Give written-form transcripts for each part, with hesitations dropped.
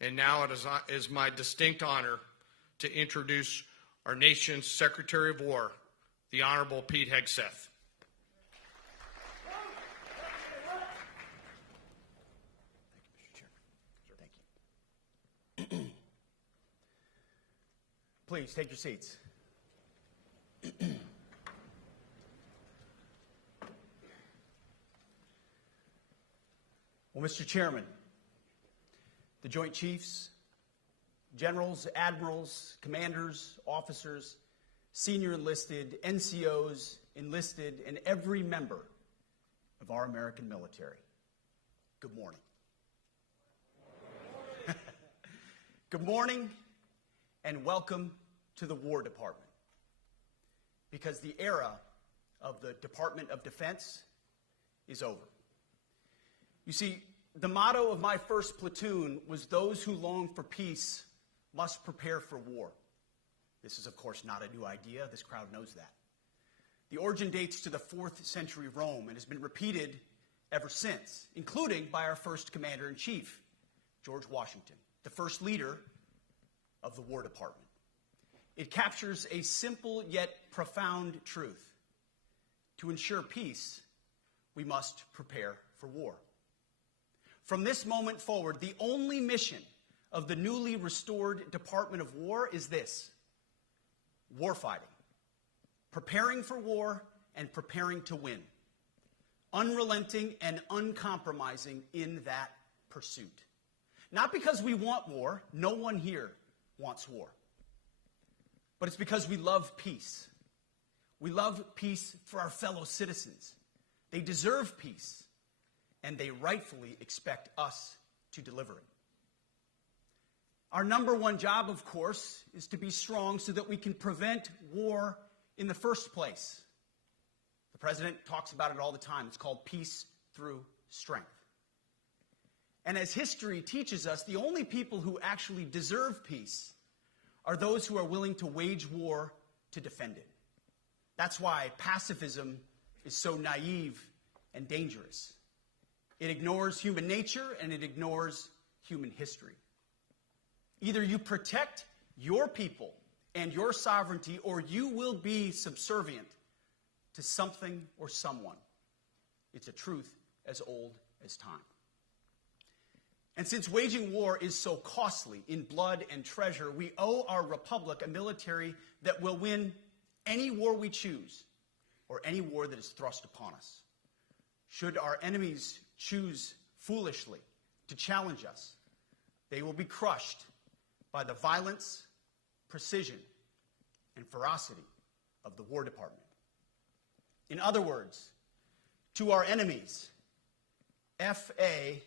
And now it is my distinct honor to introduce our nation's Secretary of War, the Honorable Pete Hegseth. Thank you, Mr. Chairman. Thank you. Please take your seats. Well, Mr. Chairman, the Joint Chiefs, Generals, Admirals, Commanders, Officers, Senior Enlisted, NCOs, Enlisted, and every member of our American military, good morning. Good morning, and welcome to the War Department, because the era of the Department of Defense is over. You see, the motto of my first platoon was, "Those who long for peace must prepare for war." This is, of course, not a new idea. This crowd knows that. The origin dates to the 4th century Rome and has been repeated ever since, including by our first commander-in-chief, George Washington, the first leader of the War Department. It captures a simple yet profound truth. To ensure peace, we must prepare for war. From this moment forward, the only mission of the newly restored Department of War is this: warfighting, preparing for war and preparing to win, unrelenting and uncompromising in that pursuit. Not because we want war, no one here wants war, but it's because we love peace. We love peace for our fellow citizens. They deserve peace, and they rightfully expect us to deliver it. Our number one job, of course, is to be strong so that we can prevent war in the first place. The president talks about it all the time. It's called peace through strength. And as history teaches us, the only people who actually deserve peace are those who are willing to wage war to defend it. That's why pacifism is so naive and dangerous. It ignores human nature and it ignores human history. Either you protect your people and your sovereignty, or you will be subservient to something or someone. It's a truth as old as time. And since waging war is so costly in blood and treasure, we owe our republic a military that will win any war we choose, or any war that is thrust upon us. Should our enemies choose foolishly to challenge us, they will be crushed by the violence, precision, and ferocity of the War Department. In other words, to our enemies, F-A-F-O.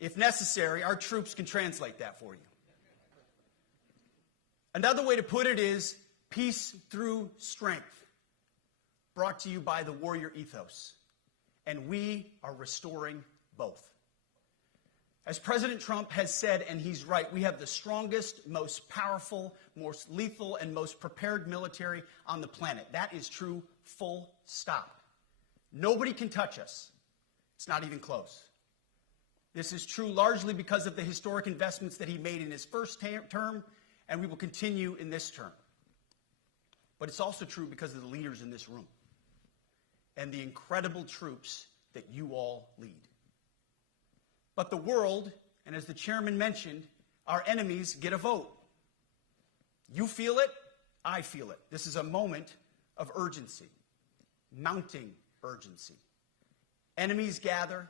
If necessary, our troops can translate that for you. Another way to put it is peace through strength, brought to you by the warrior ethos. And we are restoring both. As President Trump has said, and he's right, we have the strongest, most powerful, most lethal, and most prepared military on the planet. That is true, full stop. Nobody can touch us. It's not even close. This is true largely because of the historic investments that he made in his first term, and we will continue in this term. But it's also true because of the leaders in this room and the incredible troops that you all lead. But the world, and as the chairman mentioned, our enemies get a vote. You feel it, I feel it. This is a moment of urgency, mounting urgency. Enemies gather,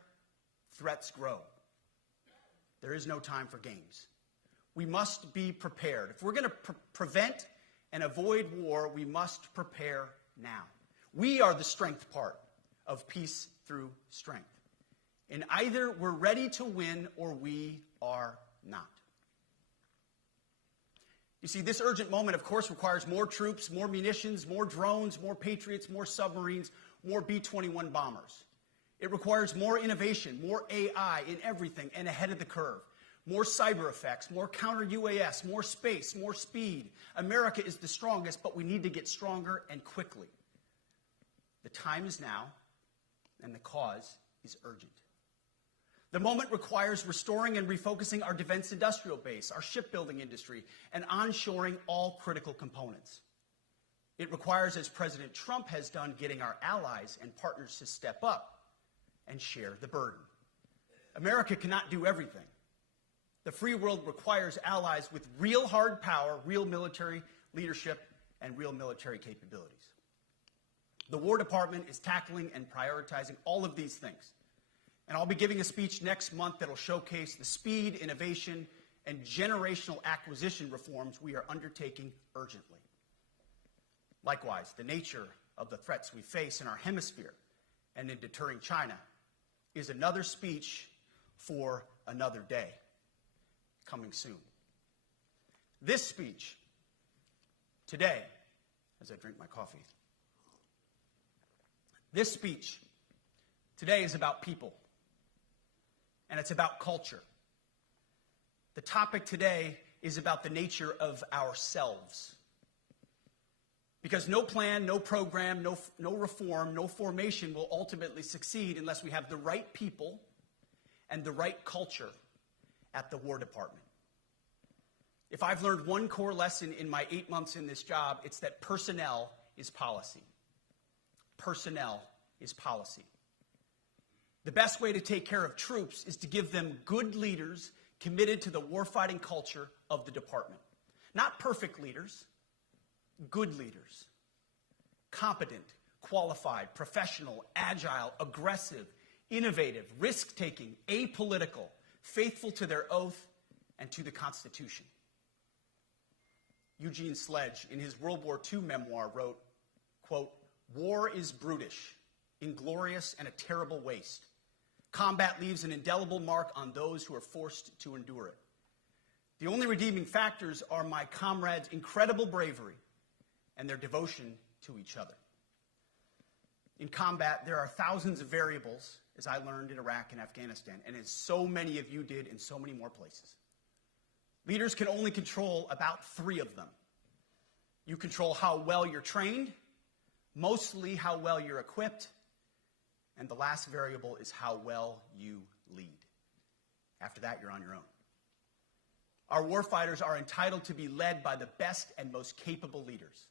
threats grow. There is no time for games. We must be prepared. If we're going to prevent and avoid war, we must prepare now. We are the strength part of peace through strength. And either we're ready to win or we are not. You see, this urgent moment, of course, requires more troops, more munitions, more drones, more Patriots, more submarines, more B-21 bombers. It requires more innovation, more AI in everything and ahead of the curve. More cyber effects, more counter-UAS, more space, more speed. America is the strongest, but we need to get stronger and quickly. The time is now, and the cause is urgent. The moment requires restoring and refocusing our defense industrial base, our shipbuilding industry, and onshoring all critical components. It requires, as President Trump has done, getting our allies and partners to step up and share the burden. America cannot do everything. The free world requires allies with real hard power, real military leadership, and real military capabilities. The War Department is tackling and prioritizing all of these things. And I'll be giving a speech next month that will showcase the speed, innovation, and generational acquisition reforms we are undertaking urgently. Likewise, the nature of the threats we face in our hemisphere and in deterring China is another speech for another day, coming soon. This speech today, as I drink my coffee, this speech today is about people, and it's about culture. The topic today is about the nature of ourselves. Because no plan, no program, no reform, no formation will ultimately succeed unless we have the right people and the right culture at the War Department. If I've learned one core lesson in my 8 months in this job, it's that personnel is policy. Personnel is policy. The best way to take care of troops is to give them good leaders committed to the warfighting culture of the department. Not perfect leaders, good leaders. Competent, qualified, professional, agile, aggressive, innovative, risk-taking, apolitical, faithful to their oath and to the Constitution. Eugene Sledge, in his World War II memoir, wrote, quote, "War is brutish, inglorious, and a terrible waste. Combat leaves an indelible mark on those who are forced to endure it. The only redeeming factors are my comrades' incredible bravery and their devotion to each other. In combat, there are thousands of variables, as I learned in Iraq and Afghanistan, and as so many of you did in so many more places. Leaders can only control about 3 of them. You control how well you're trained, mostly how well you're equipped, and the last variable is how well you lead. After that, you're on your own. Our warfighters are entitled to be led by the best and most capable leaders.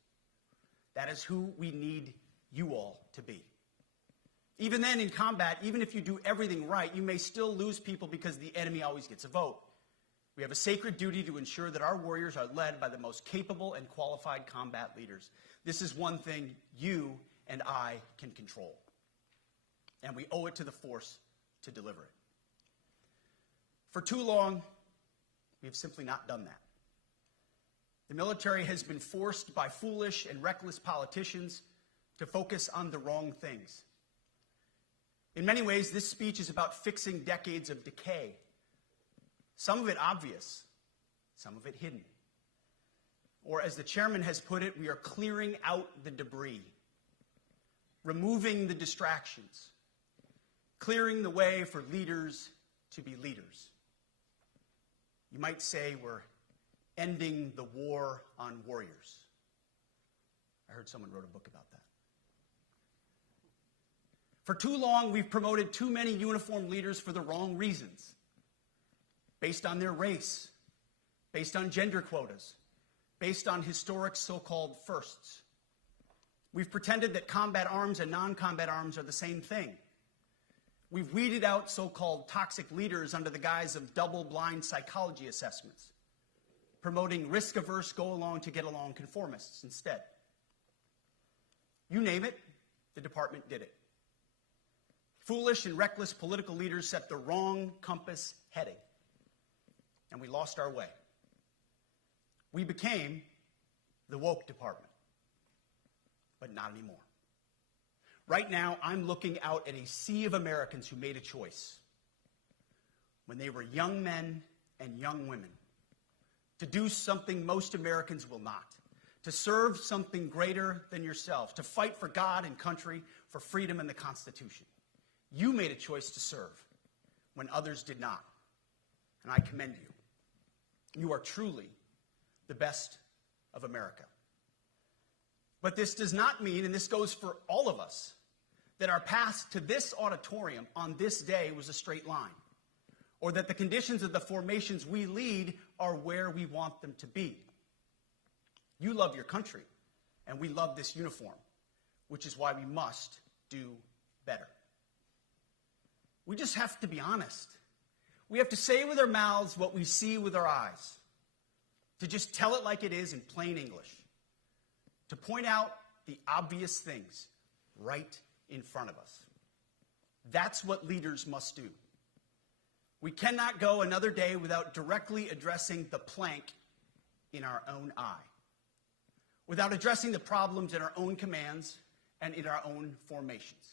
That is who we need you all to be. Even then, in combat, even if you do everything right, you may still lose people because the enemy always gets a vote. We have a sacred duty to ensure that our warriors are led by the most capable and qualified combat leaders. This is one thing you and I can control. And we owe it to the force to deliver it. For too long, we have simply not done that. The military has been forced by foolish and reckless politicians to focus on the wrong things. In many ways, this speech is about fixing decades of decay. Some of it obvious, some of it hidden. Or as the chairman has put it, we are clearing out the debris, removing the distractions, clearing the way for leaders to be leaders. You might say we're ending the war on warriors. I heard someone wrote a book about that. For too long, we've promoted too many uniformed leaders for the wrong reasons, based on their race, based on gender quotas, based on historic so-called firsts. We've pretended that combat arms and non-combat arms are the same thing. We've weeded out so-called toxic leaders under the guise of double-blind psychology assessments, promoting risk-averse, go-along-to-get-along conformists instead. You name it, the department did it. Foolish and reckless political leaders set the wrong compass heading, and we lost our way. We became the woke department, but not anymore. Right now, I'm looking out at a sea of Americans who made a choice when they were young men and young women to do something most Americans will not, to serve something greater than yourselves, to fight for God and country, for freedom and the Constitution. You made a choice to serve when others did not, and I commend you. You are truly the best of America. But this does not mean, and this goes for all of us, that our path to this auditorium on this day was a straight line. or that the conditions of the formations we lead are where we want them to be. You love your country, and we love this uniform, which is why we must do better. We just have to be honest. We have to say with our mouths what we see with our eyes, to just tell it like it is in plain English, to point out the obvious things right in front of us. That's what leaders must do. We cannot go another day without directly addressing the plank in our own eye, without addressing the problems in our own commands and in our own formations.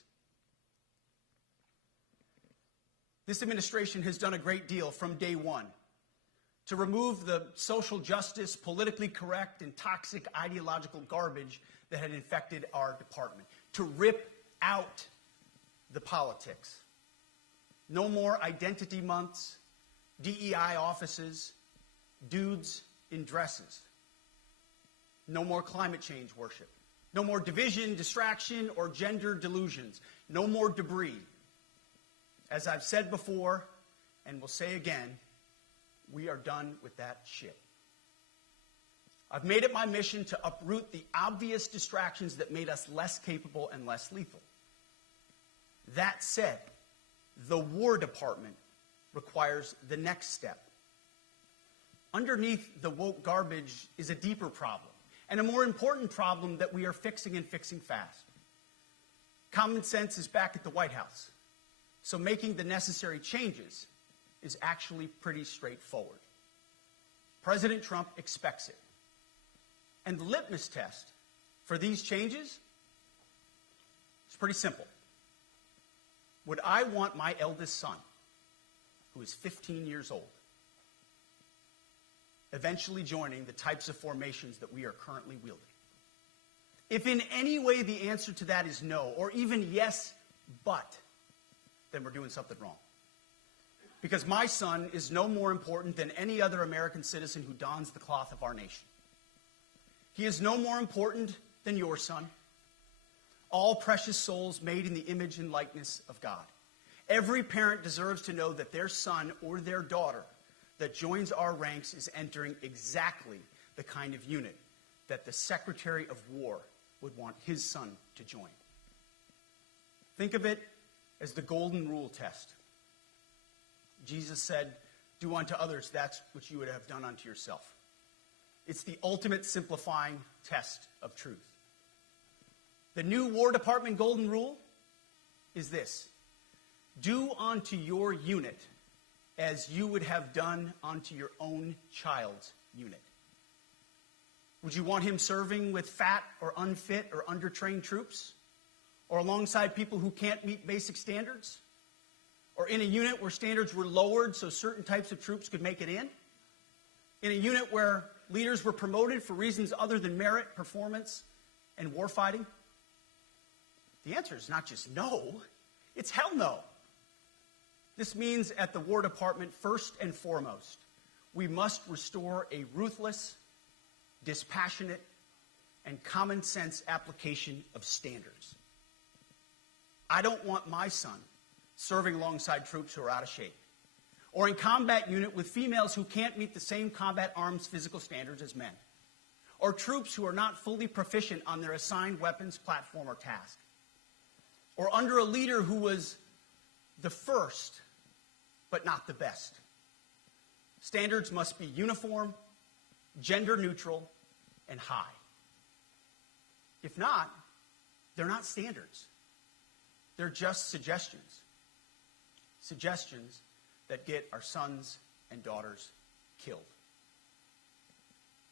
This administration has done a great deal from day one to remove the social justice, politically correct, and toxic ideological garbage that had infected our department, to rip out the politics. No more identity months, DEI offices, dudes in dresses. No more climate change worship. No more division, distraction, or gender delusions. No more debris. As I've said before, and will say again, we are done with that shit. I've made it my mission to uproot the obvious distractions that made us less capable and less lethal. That said, the War Department requires the next step. Underneath the woke garbage is a deeper problem, and a more important problem that we are fixing and fixing fast. Common sense is back at the White House, so making the necessary changes is actually pretty straightforward. President Trump expects it. And the litmus test for these changes is pretty simple. Would I want my eldest son, who is 15 years old, eventually joining the types of formations that we are currently wielding? If in any way the answer to that is no, or even yes, but, then we're doing something wrong. Because my son is no more important than any other American citizen who dons the cloth of our nation. He is no more important than your son. All precious souls made in the image and likeness of God. Every parent deserves to know that their son or their daughter that joins our ranks is entering exactly the kind of unit that the Secretary of War would want his son to join. Think of it as the golden rule test. Jesus said, "Do unto others that which you would have done unto yourself." It's the ultimate simplifying test of truth. The new War Department golden rule is this: do unto your unit as you would have done unto your own child's unit. Would you want him serving with fat or unfit or undertrained troops? Or alongside people who can't meet basic standards? Or in a unit where standards were lowered so certain types of troops could make it in? In a unit where leaders were promoted for reasons other than merit, performance, and warfighting? The answer is not just no, it's hell no. This means at the War Department, first and foremost, we must restore a ruthless, dispassionate, and common sense application of standards. I don't want my son serving alongside troops who are out of shape, or in combat unit with females who can't meet the same combat arms physical standards as men, or troops who are not fully proficient on their assigned weapons, platform, or task, or under a leader who was the first but not the best. Standards must be uniform, gender neutral, and high. If not, they're not standards. They're just suggestions. Suggestions that get our sons and daughters killed.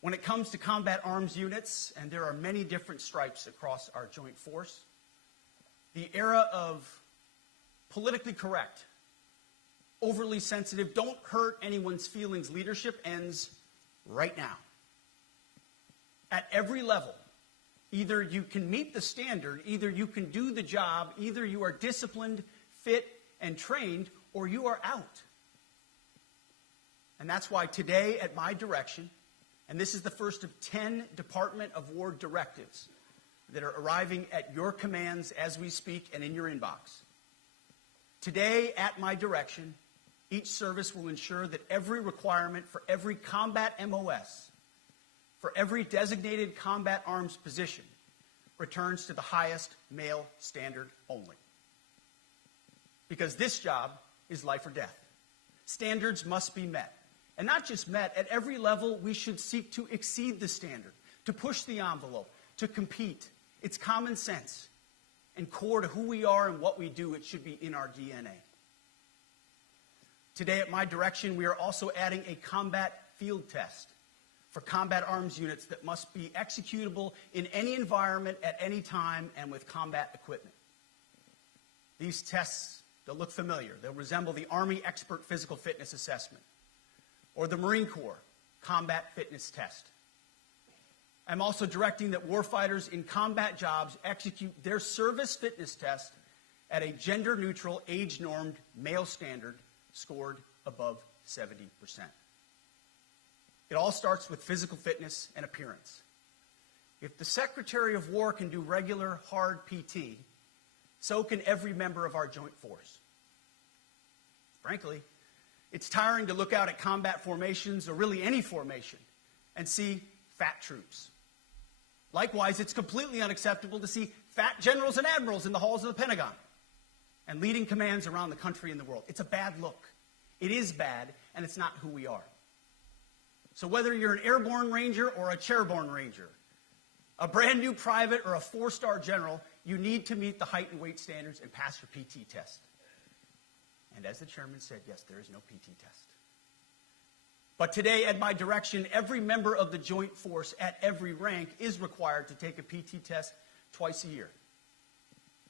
When it comes to combat arms units, and there are many different stripes across our joint force, the era of politically correct, overly sensitive, don't hurt anyone's feelings leadership ends right now. At every level, either you can meet the standard, either you can do the job, either you are disciplined, fit, and trained, or you are out. And that's why today, at my direction, and this is the first of 10 Department of War directives that are arriving at your commands as we speak and in your inbox. Today, at my direction, Each service will ensure that every requirement for every combat MOS, for every designated combat arms position, returns to the highest male standard only. Because this job is life or death. Standards must be met. And not just met, at every level we should seek to exceed the standard, to push the envelope, to compete. It's common sense. And core to who we are and what we do, it should be in our DNA. Today, at my direction, we are also adding a combat field test for combat arms units that must be executable in any environment at any time and with combat equipment. These tests, they'll look familiar. They'll resemble the Army Expert Physical Fitness Assessment or the Marine Corps Combat Fitness Test. I'm also directing that warfighters in combat jobs execute their service fitness test at a gender-neutral, age-normed male standard scored above 70%. It all starts with physical fitness and appearance. If the Secretary of War can do regular, hard PT, so can every member of our joint force. Frankly, it's tiring to look out at combat formations, or really any formation, and see fat troops. Likewise, it's completely unacceptable to see fat generals and admirals in the halls of the Pentagon and leading commands around the country and the world. It's a bad look. It is bad, and it's not who we are. So whether you're an airborne ranger or a chairborne ranger, a brand new private or a 4-star general, you need to meet the height and weight standards and pass your PT test. And as the chairman said, yes, there is no PT test. But today, at my direction, every member of the joint force at every rank is required to take a PT test twice a year,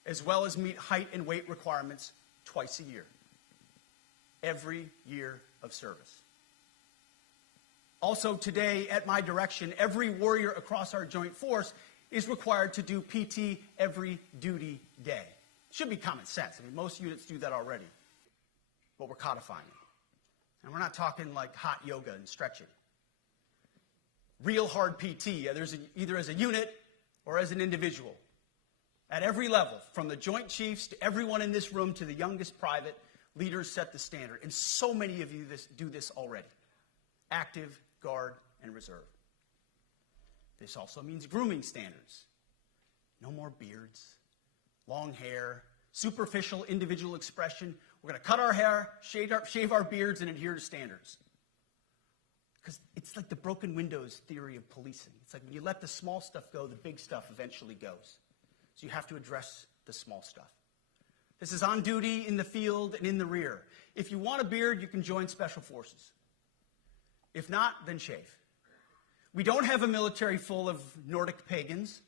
as well as meet height and weight requirements twice a year, every year of service. Also today, at my direction, every warrior across our joint force is required to do PT every duty day. It should be common sense. I mean, most units do that already. But we're codifying it. And we're not talking like hot yoga and stretching. Real hard PT, either as a unit or as an individual. At every level, from the Joint Chiefs to everyone in this room to the youngest private, leaders set the standard. And so many of you do this already. Active, Guard, and Reserve. This also means grooming standards. No more beards, long hair, superficial individual expression. We're going to cut our hair, shave our beards, and adhere to standards. Because it's like the broken windows theory of policing. It's like when you let the small stuff go, the big stuff eventually goes. So you have to address the small stuff. This is on duty, in the field, and in the rear. If you want a beard, you can join Special Forces. If not, then shave. We don't have a military full of Nordic pagans.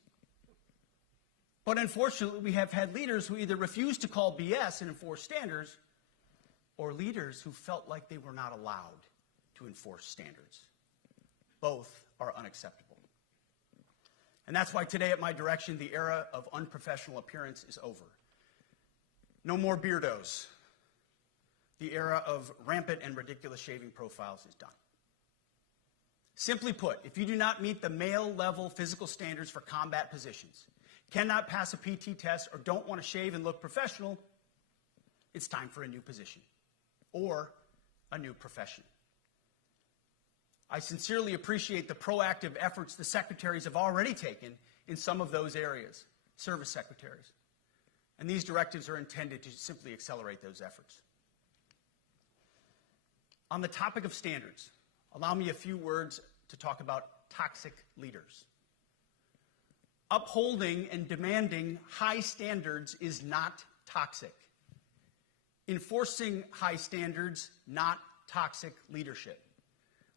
But unfortunately, we have had leaders who either refuse to call BS and enforce standards, or leaders who felt like they were not allowed to enforce standards. Both are unacceptable. And that's why today, at my direction, the era of unprofessional appearance is over. No more beardos. The era of rampant and ridiculous shaving profiles is done. Simply put, if you do not meet the male-level physical standards for combat positions, cannot pass a PT test, or don't want to shave and look professional, it's time for a new position or a new profession. I sincerely appreciate the proactive efforts the secretaries have already taken in some of those areas, service secretaries. And these directives are intended to simply accelerate those efforts. On the topic of standards, allow me a few words to talk about toxic leaders. Upholding and demanding high standards is not toxic. Enforcing high standards, not toxic leadership.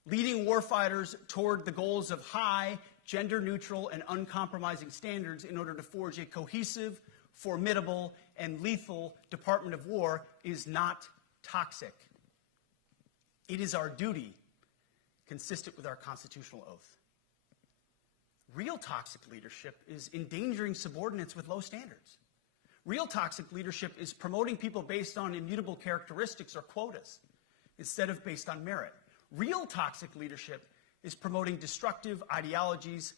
Leading warfighters toward the goals of high, gender-neutral, and uncompromising standards in order to forge a cohesive, formidable, and lethal Department of War is not toxic. It is our duty, consistent with our constitutional oath. Real toxic leadership is endangering subordinates with low standards. Real toxic leadership is promoting people based on immutable characteristics or quotas instead of based on merit. Real toxic leadership is promoting destructive ideologies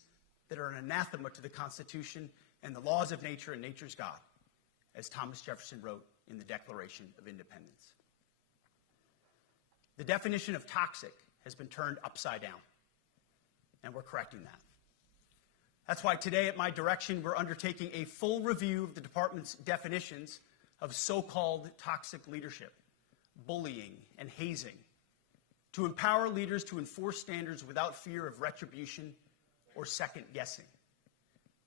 that are an anathema to the Constitution and the laws of nature and nature's God, as Thomas Jefferson wrote in the Declaration of Independence. The definition of toxic has been turned upside down, and we're correcting that. That's why today, at my direction, we're undertaking a full review of the department's definitions of so-called toxic leadership, bullying, and hazing, to empower leaders to enforce standards without fear of retribution or second-guessing.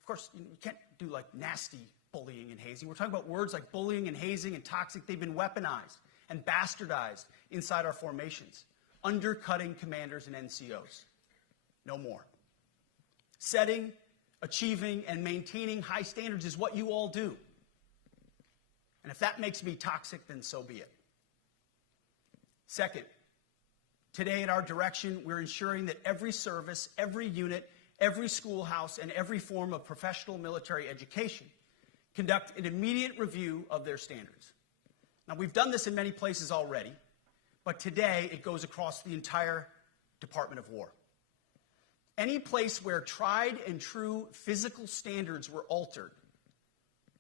Of course, you can't do like nasty bullying and hazing. We're talking about words like bullying and hazing and toxic. They've been weaponized and bastardized inside our formations, undercutting commanders and NCOs. No more. Setting, achieving, and maintaining high standards is what you all do. And if that makes me toxic, then so be it. Second, today at our direction, we're ensuring that every service, every unit, every schoolhouse, and every form of professional military education conduct an immediate review of their standards. Now, we've done this in many places already, but today it goes across the entire Department of War. Any place where tried and true physical standards were altered,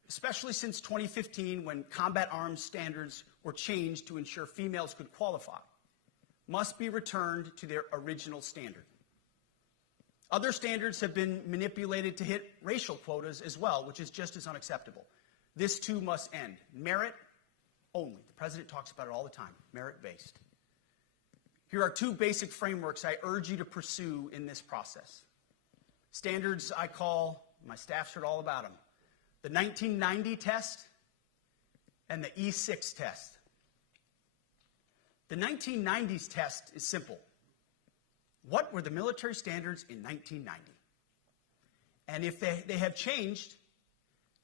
especially since 2015 when combat arms standards were changed to ensure females could qualify, must be returned to their original standard. Other standards have been manipulated to hit racial quotas as well, which is just as unacceptable. This too must end. Merit only. The president talks about it all the time, merit-based. Here are two basic frameworks I urge you to pursue in this process. Standards I call, my staff's heard all about them, the 1990 test and the E6 test. The 1990s test is simple. What were the military standards in 1990? And if they have changed,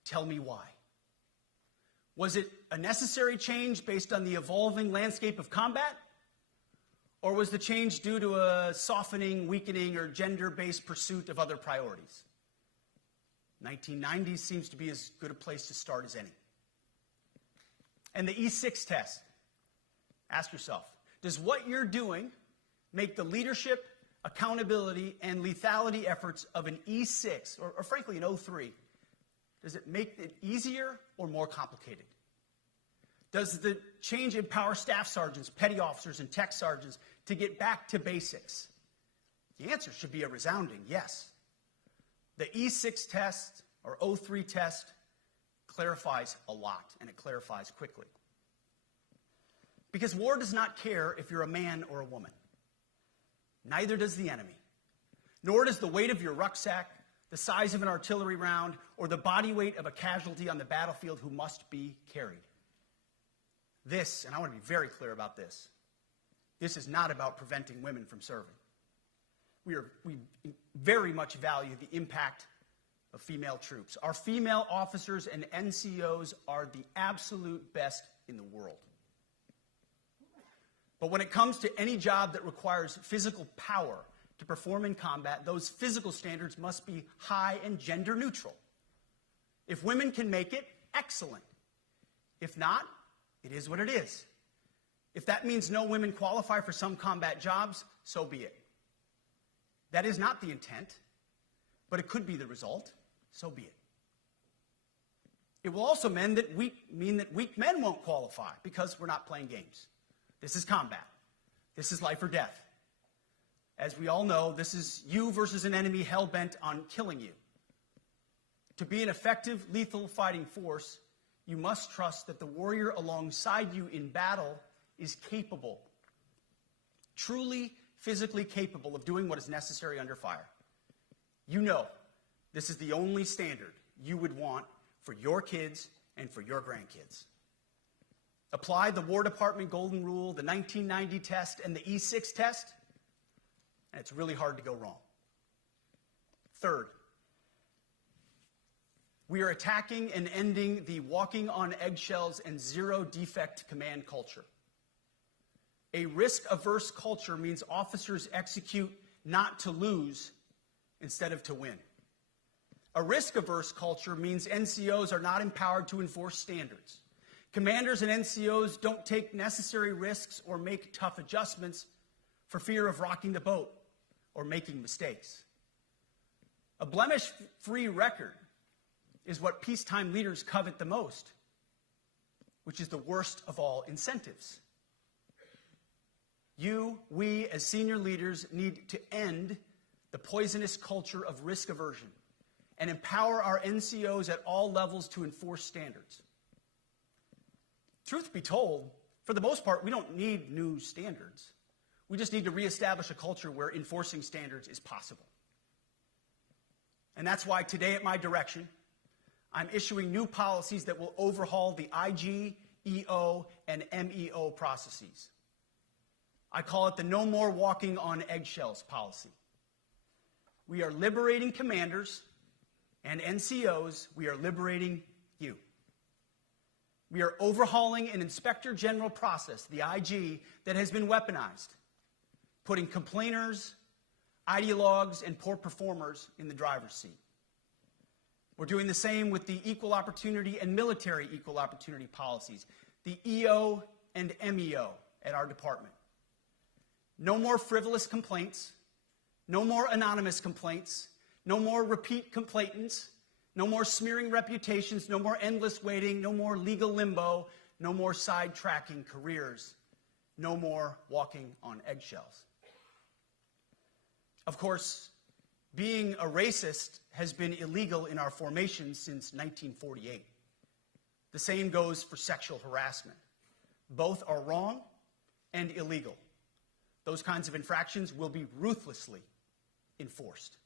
tell me why. Was it a necessary change based on the evolving landscape of combat? Or was the change due to a softening, weakening, or gender-based pursuit of other priorities? 1990s seems to be as good a place to start as any. And the E6 test. Ask yourself, does what you're doing make the leadership, accountability, and lethality efforts of an E6, or frankly an O3, does it make it easier or more complicated? Does the change empower staff sergeants, petty officers, and tech sergeants to get back to basics? The answer should be a resounding yes. The E6 test, or O3 test, clarifies a lot, and it clarifies quickly. Because war does not care if you're a man or a woman. Neither does the enemy. Nor does the weight of your rucksack, the size of an artillery round, or the body weight of a casualty on the battlefield who must be carried. This, and I want to be very clear about this, this is not about preventing women from serving. We very much value the impact of female troops. Our female officers and NCOs are the absolute best in the world. But when it comes to any job that requires physical power to perform in combat, those physical standards must be high and gender neutral. If women can make it, excellent. If not, it is what it is. If that means no women qualify for some combat jobs, so be it. That is not the intent, but it could be the result, so be it. It will also mean that weak men won't qualify because we're not playing games. This is combat. This is life or death. As we all know, this is you versus an enemy hell-bent on killing you. To be an effective, lethal fighting force, you must trust that the warrior alongside you in battle is capable, truly physically capable of doing what is necessary under fire. You know this is the only standard you would want for your kids and for your grandkids. Apply the War Department Golden Rule, the 1990 test, and the E6 test, and it's really hard to go wrong. Third, we are attacking and ending the walking on eggshells and zero-defect command culture. A risk-averse culture means officers execute not to lose instead of to win. A risk-averse culture means NCOs are not empowered to enforce standards. Commanders and NCOs don't take necessary risks or make tough adjustments for fear of rocking the boat or making mistakes. A blemish-free record is what peacetime leaders covet the most, which is the worst of all incentives. we as senior leaders need to end the poisonous culture of risk aversion and empower our NCOs at all levels to enforce standards. Truth be told, for the most part, we don't need new standards. We just need to reestablish a culture where enforcing standards is possible. And that's why today, at my direction, I'm issuing new policies that will overhaul the IG, EO, and MEO processes. I call it the No More Walking on Eggshells policy. We are liberating commanders and NCOs. We are liberating you. We are overhauling an inspector general process, the IG, that has been weaponized, putting complainers, ideologues, and poor performers in the driver's seat. We're doing the same with the equal opportunity and military equal opportunity policies, the EO and MEO at our department. No more frivolous complaints, no more anonymous complaints, no more repeat complainants, no more smearing reputations, no more endless waiting, no more legal limbo, no more sidetracking careers, no more walking on eggshells. Of course, being a racist has been illegal in our formation since 1948. The same goes for sexual harassment. Both are wrong and illegal. Those kinds of infractions will be ruthlessly enforced.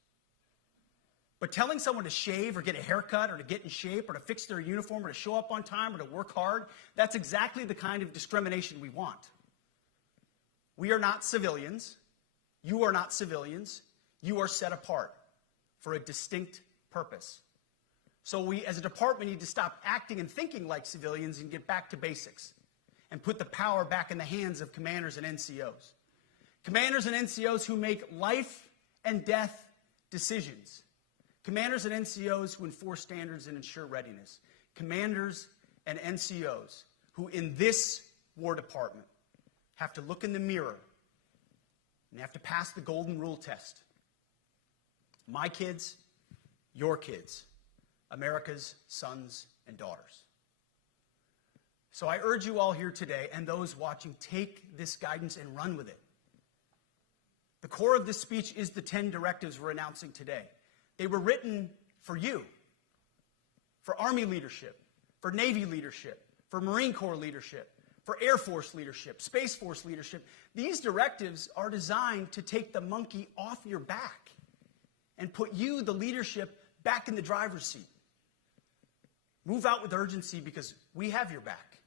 But telling someone to shave or get a haircut or to get in shape or to fix their uniform or to show up on time or to work hard, that's exactly the kind of discrimination we want. We are not civilians. You are not civilians. You are set apart for a distinct purpose. So we, as a department, need to stop acting and thinking like civilians and get back to basics and put the power back in the hands of commanders and NCOs. Commanders and NCOs who make life and death decisions. Commanders and NCOs who enforce standards and ensure readiness. Commanders and NCOs who, in this War Department, have to look in the mirror and have to pass the golden rule test. My kids, your kids, America's sons and daughters. So I urge you all here today, and those watching, take this guidance and run with it. The core of this speech is the 10 directives we're announcing today. They were written for you, for Army leadership, for Navy leadership, for Marine Corps leadership, for Air Force leadership, Space Force leadership. These directives are designed to take the monkey off your back and put you, the leadership, back in the driver's seat. Move out with urgency because we have your back.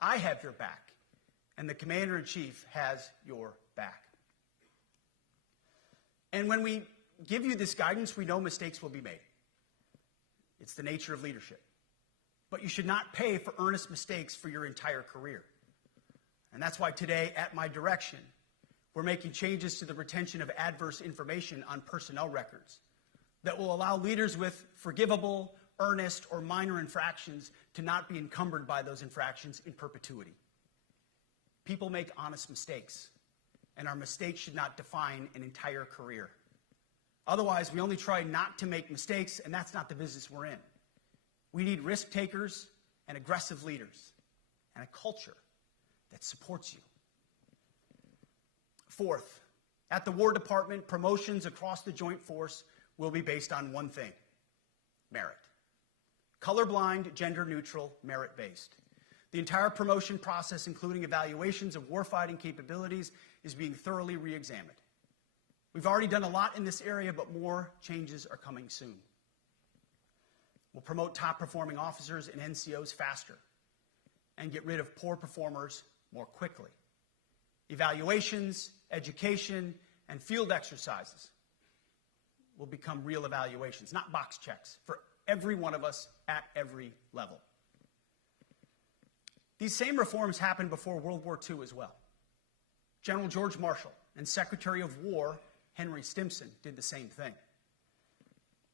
I have your back. And the Commander-in-Chief has your back. And when we give you this guidance, we know mistakes will be made. It's the nature of leadership. But you should not pay for earnest mistakes for your entire career. And that's why today, at my direction, we're making changes to the retention of adverse information on personnel records that will allow leaders with forgivable, earnest, or minor infractions to not be encumbered by those infractions in perpetuity. People make honest mistakes, and our mistakes should not define an entire career. Otherwise, we only try not to make mistakes, and that's not the business we're in. We need risk takers and aggressive leaders and a culture that supports you. Fourth, at the War Department, promotions across the Joint Force will be based on one thing: merit. Colorblind, gender-neutral, merit-based. The entire promotion process, including evaluations of warfighting capabilities, is being thoroughly re-examined. We've already done a lot in this area, but more changes are coming soon. We'll promote top-performing officers and NCOs faster and get rid of poor performers more quickly. Evaluations, education, and field exercises will become real evaluations, not box checks, for every one of us at every level. These same reforms happened before World War II as well. General George Marshall and Secretary of War Henry Stimson did the same thing.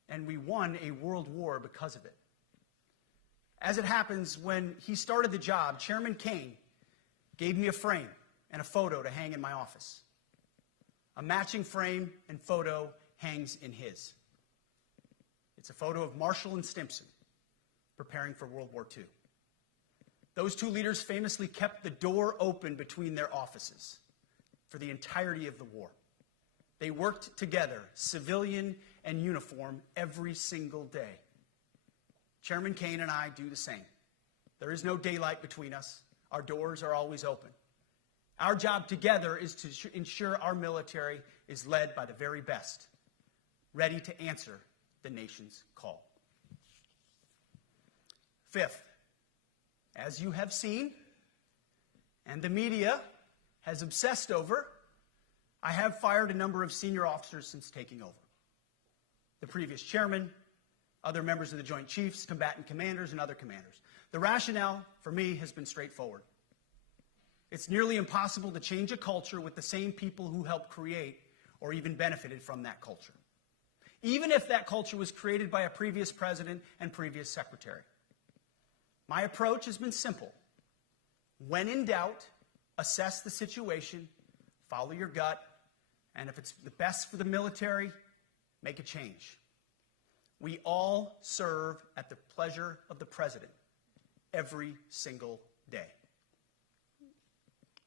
And we won a world war because of it. As it happens, when he started the job, Chairman Kane gave me a frame and a photo to hang in my office. A matching frame and photo hangs in his. It's a photo of Marshall and Stimson preparing for World War II. Those two leaders famously kept the door open between their offices. for the entirety of the war. They worked together, civilian and uniform, every single day. Chairman Kane and I do the same. There is no daylight between us. Our doors are always open. Our job together is to ensure our military is led by the very best, ready to answer the nation's call. Fifth, as you have seen, and the media has obsessed over, I have fired a number of senior officers since taking over. The previous chairman, other members of the Joint Chiefs, combatant commanders, and other commanders. The rationale for me has been straightforward. It's nearly impossible to change a culture with the same people who helped create or even benefited from that culture, even if that culture was created by a previous president and previous secretary. My approach has been simple. When in doubt, assess the situation, follow your gut, and if it's the best for the military, make a change. We all serve at the pleasure of the president every single day.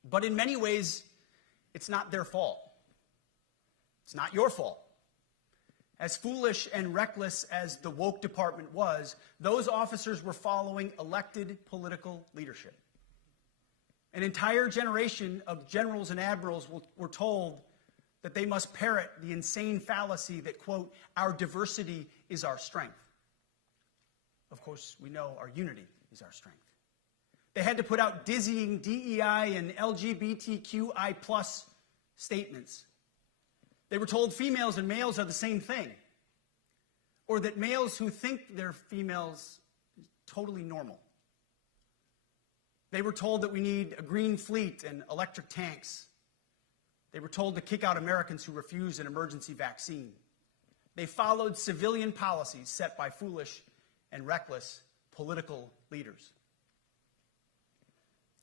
But in many ways, it's not their fault. It's not your fault. As foolish and reckless as the woke department was, those officers were following elected political leadership. An entire generation of generals and admirals were told that they must parrot the insane fallacy that, quote, our diversity is our strength. Of course, we know our unity is our strength. They had to put out dizzying DEI and LGBTQI plus statements. They were told females and males are the same thing, or that males who think they're females is totally normal. They were told that we need a green fleet and electric tanks. They were told to kick out Americans who refused an emergency vaccine. They followed civilian policies set by foolish and reckless political leaders.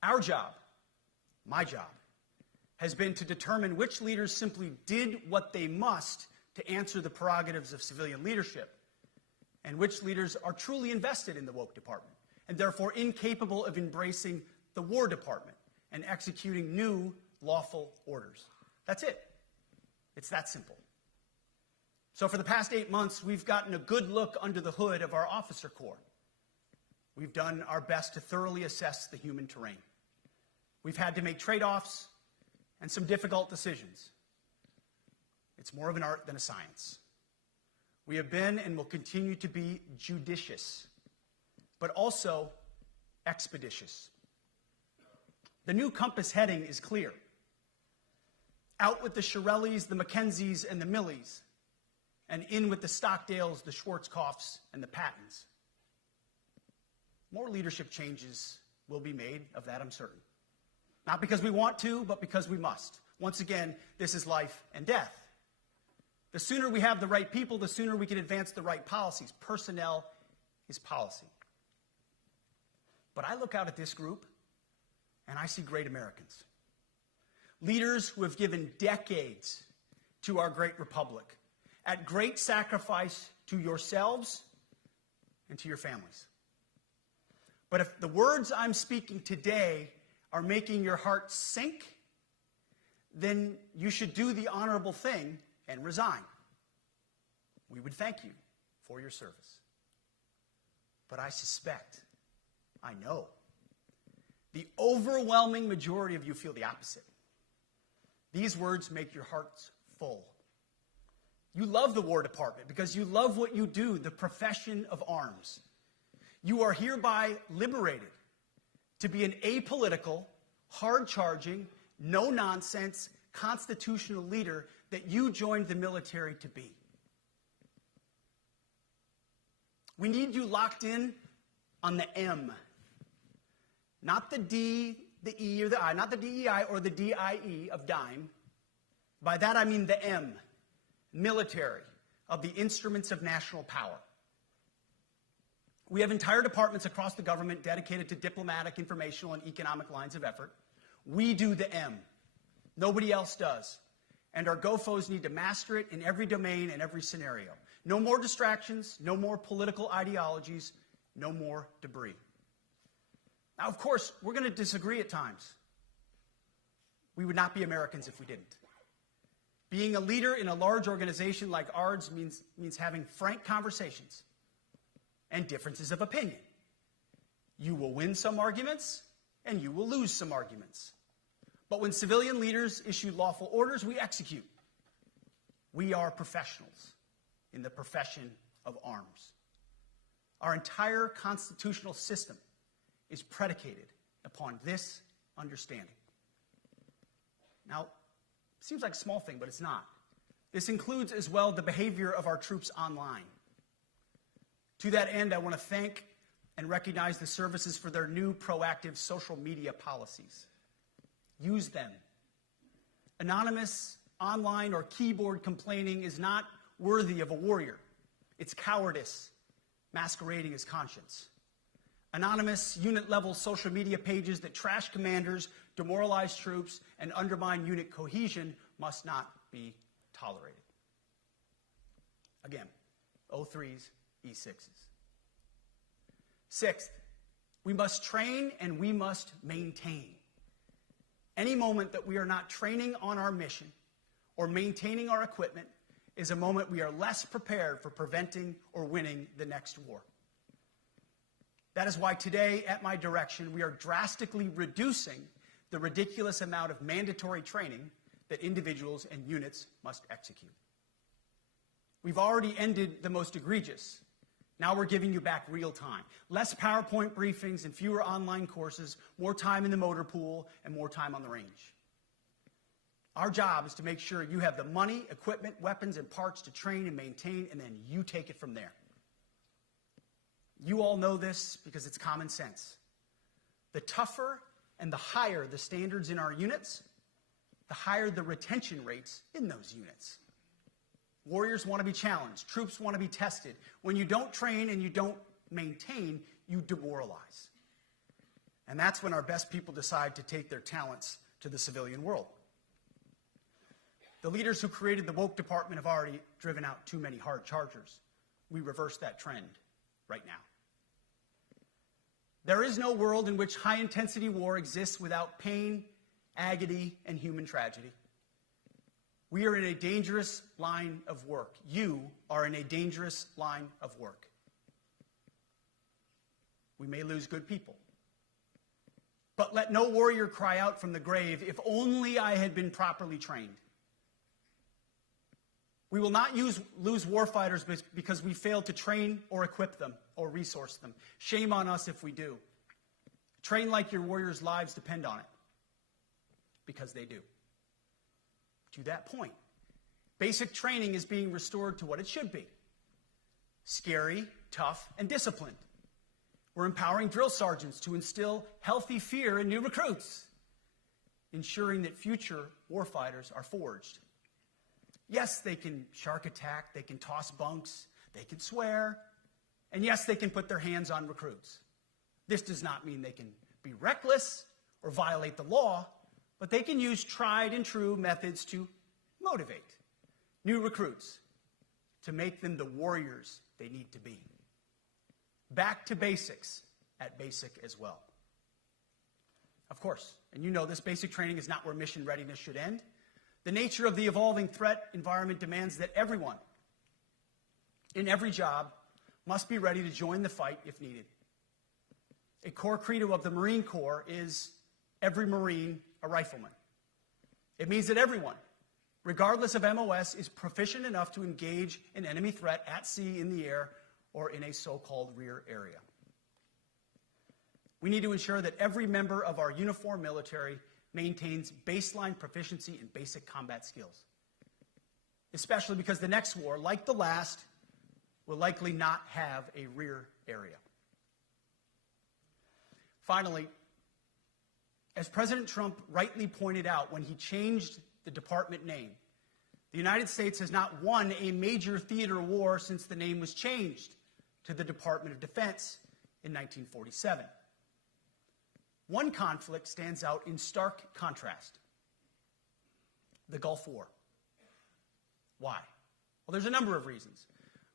Our job, my job, has been to determine which leaders simply did what they must to answer the prerogatives of civilian leadership, and which leaders are truly invested in the woke department, and therefore incapable of embracing the War Department and executing new lawful orders. That's it. It's that simple. So for the past 8 months, we've gotten a good look under the hood of our officer corps. We've done our best to thoroughly assess the human terrain. We've had to make trade-offs and some difficult decisions. It's more of an art than a science. We have been and will continue to be judicious, but also expeditious. The new compass heading is clear. Out with the Shirellis, the Mackenzies, and the Millies, and in with the Stockdales, the Schwarzkopfs, and the Pattons. More leadership changes will be made, of that I'm certain. Not because we want to, but because we must. Once again, this is life and death. The sooner we have the right people, the sooner we can advance the right policies. Personnel is policy. But I look out at this group, and I see great Americans. Leaders who have given decades to our great republic, at great sacrifice to yourselves and to your families. But if the words I'm speaking today are making your heart sink, then you should do the honorable thing and resign. We would thank you for your service. But I suspect, I know, the overwhelming majority of you feel the opposite. These words make your hearts full. You love the War Department because you love what you do, the profession of arms. You are hereby liberated to be an apolitical, hard-charging, no-nonsense, constitutional leader that you joined the military to be. We need you locked in on the M, not the D, the E, or the I, not the DEI or the DIE of dime. By that I mean the M, military, of the instruments of national power. We have entire departments across the government dedicated to diplomatic, informational, and economic lines of effort. We do the M. Nobody else does. And our GOFOs need to master it in every domain and every scenario. No more distractions, no more political ideologies, no more debris. Now, of course, we're going to disagree at times. We would not be Americans if we didn't. Being a leader in a large organization like ours means having frank conversations and differences of opinion. You will win some arguments, and you will lose some arguments. But when civilian leaders issue lawful orders, we execute. We are professionals in the profession of arms. Our entire constitutional system is predicated upon this understanding. Now, it seems like a small thing, but it's not. This includes as well the behavior of our troops online. To that end, I want to thank and recognize the services for their new proactive social media policies. Use them. Anonymous, online, or keyboard complaining is not worthy of a warrior. It's cowardice masquerading as conscience. Anonymous, unit-level social media pages that trash commanders, demoralize troops, and undermine unit cohesion must not be tolerated. Again, O3s, E6s. Sixth, we must train and we must maintain. Any moment that we are not training on our mission or maintaining our equipment is a moment we are less prepared for preventing or winning the next war. That is why today, at my direction, we are drastically reducing the ridiculous amount of mandatory training that individuals and units must execute. We've already ended the most egregious. Now we're giving you back real time. Less PowerPoint briefings and fewer online courses, more time in the motor pool, and more time on the range. Our job is to make sure you have the money, equipment, weapons, and parts to train and maintain, and then you take it from there. You all know this because it's common sense. The tougher and the higher the standards in our units, the higher the retention rates in those units. Warriors want to be challenged. Troops want to be tested. When you don't train and you don't maintain, you demoralize. And that's when our best people decide to take their talents to the civilian world. The leaders who created the woke department have already driven out too many hard chargers. We reverse that trend right now. There is no world in which high-intensity war exists without pain, agony, and human tragedy. We are in a dangerous line of work. You are in a dangerous line of work. We may lose good people. But let no warrior cry out from the grave, "If only I had been properly trained." We will not lose warfighters because we failed to train or equip them or resource them. Shame on us if we do. Train like your warriors' lives depend on it, because they do. To that point, basic training is being restored to what it should be: scary, tough, and disciplined. We're empowering drill sergeants to instill healthy fear in new recruits, ensuring that future warfighters are forged. Yes, they can shark attack, they can toss bunks, they can swear, and yes, they can put their hands on recruits. This does not mean they can be reckless or violate the law, but they can use tried and true methods to motivate new recruits, to make them the warriors they need to be. Back to basics at basic as well. Of course, and you know this, basic training is not where mission readiness should end. The nature of the evolving threat environment demands that everyone, in every job, must be ready to join the fight if needed. A core credo of the Marine Corps is every Marine a rifleman. It means that everyone, regardless of MOS, is proficient enough to engage an enemy threat at sea, in the air, or in a so-called rear area. We need to ensure that every member of our uniformed military maintains baseline proficiency in basic combat skills, especially because the next war, like the last, will likely not have a rear area. Finally, as President Trump rightly pointed out when he changed the department name, the United States has not won a major theater war since the name was changed to the Department of Defense in 1947. One conflict stands out in stark contrast: the Gulf War. Why? Well, there's a number of reasons,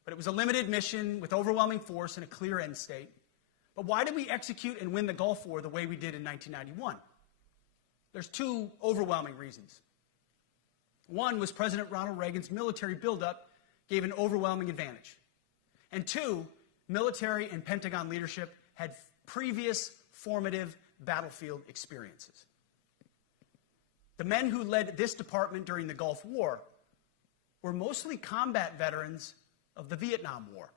but it was a limited mission with overwhelming force and a clear end state. But why did we execute and win the Gulf War the way we did in 1991? There's two overwhelming reasons. One was President Ronald Reagan's military buildup gave an overwhelming advantage. And two, military and Pentagon leadership had previous formative battlefield experiences. The men who led this department during the Gulf War were mostly combat veterans of the Vietnam War.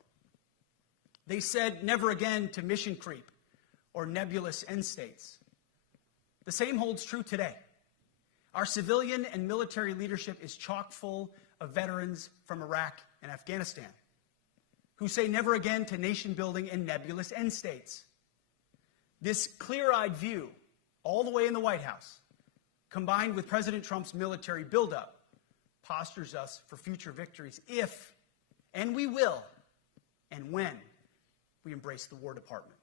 They said never again to mission creep or nebulous end states. The same holds true today. Our civilian and military leadership is chock full of veterans from Iraq and Afghanistan who say never again to nation building and nebulous end states. This clear-eyed view, all the way in the White House, combined with President Trump's military buildup, postures us for future victories if, and we will, and when we embrace the War Department.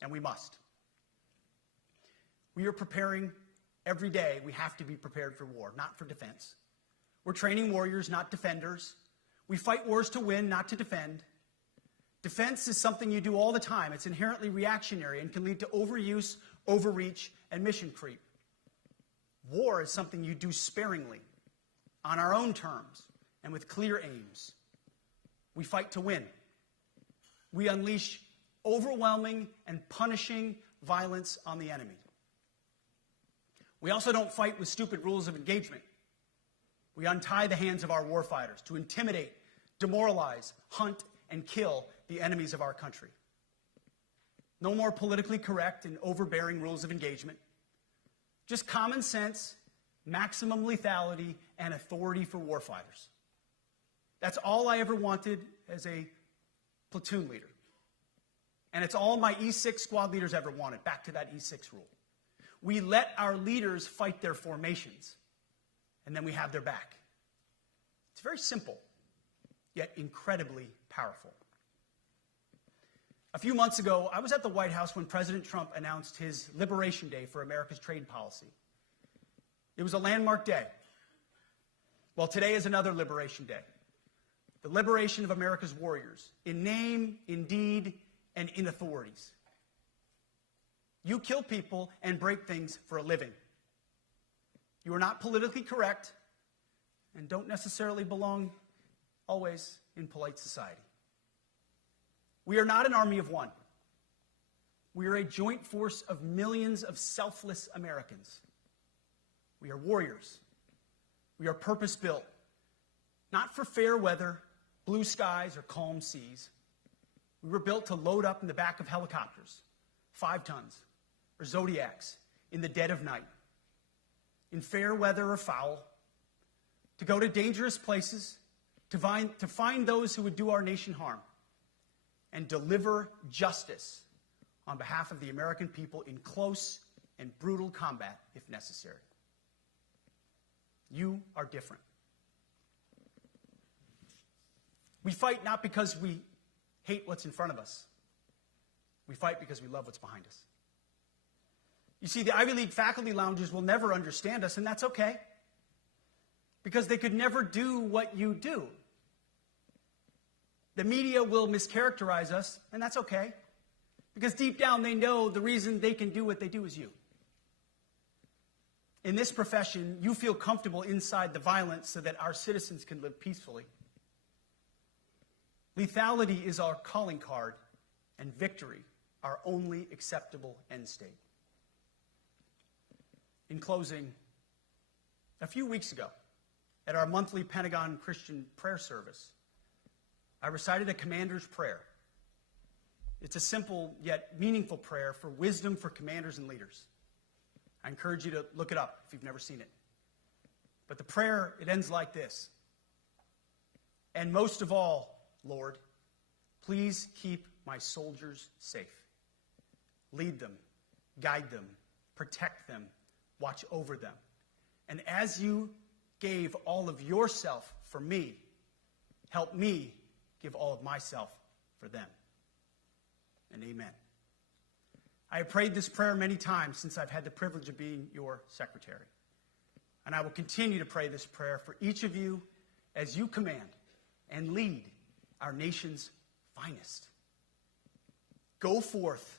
And we must. We are preparing every day. We have to be prepared for war, not for defense. We're training warriors, not defenders. We fight wars to win, not to defend. Defense is something you do all the time. It's inherently reactionary and can lead to overuse, overreach, and mission creep. War is something you do sparingly, on our own terms, and with clear aims. We fight to win. We unleash overwhelming and punishing violence on the enemy. We also don't fight with stupid rules of engagement. We untie the hands of our warfighters to intimidate, demoralize, hunt, and kill the enemies of our country. No more politically correct and overbearing rules of engagement. Just common sense, maximum lethality, and authority for warfighters. That's all I ever wanted as a platoon leader. And it's all my E6 squad leaders ever wanted, back to that E6 rule. We let our leaders fight their formations, and then we have their back. It's very simple, yet incredibly powerful. A few months ago, I was at the White House when President Trump announced his Liberation Day for America's trade policy. It was a landmark day. Well, today is another Liberation Day. The liberation of America's warriors, in name, in deed, and in authorities. You kill people and break things for a living. You are not politically correct and don't necessarily belong always in polite society. We are not an army of one. We are a joint force of millions of selfless Americans. We are warriors. We are purpose-built, not for fair weather, blue skies, or calm seas. We were built to load up in the back of helicopters, 5 tons, or Zodiacs, in the dead of night, in fair weather or foul, to go to dangerous places, to find those who would do our nation harm, and deliver justice on behalf of the American people in close and brutal combat if necessary. You are different. We fight not because we hate what's in front of us. We fight because we love what's behind us. You see, the Ivy League faculty lounges will never understand us, and that's okay, because they could never do what you do. The media will mischaracterize us, and that's okay, because deep down they know the reason they can do what they do is you. In this profession, you feel comfortable inside the violence so that our citizens can live peacefully. Lethality is our calling card, and victory our only acceptable end state. In closing, a few weeks ago, at our monthly Pentagon Christian prayer service, I recited a commander's prayer. It's a simple yet meaningful prayer for wisdom for commanders and leaders. I encourage you to look it up if you've never seen it. But the prayer, it ends like this. And most of all, Lord, please keep my soldiers safe. Lead them, guide them, protect them, watch over them. And as you gave all of yourself for me, help me give all of myself for them. And amen. I have prayed this prayer many times since I've had the privilege of being your secretary. And I will continue to pray this prayer for each of you as you command and lead our nation's finest. Go forth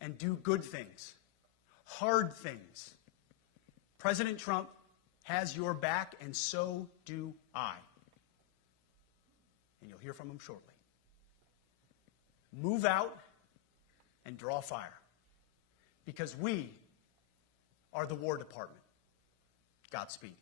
and do good things. hard things. President Trump has your back, and so do I. And you'll hear from him shortly. Move out and draw fire, because we are the War Department. Godspeed.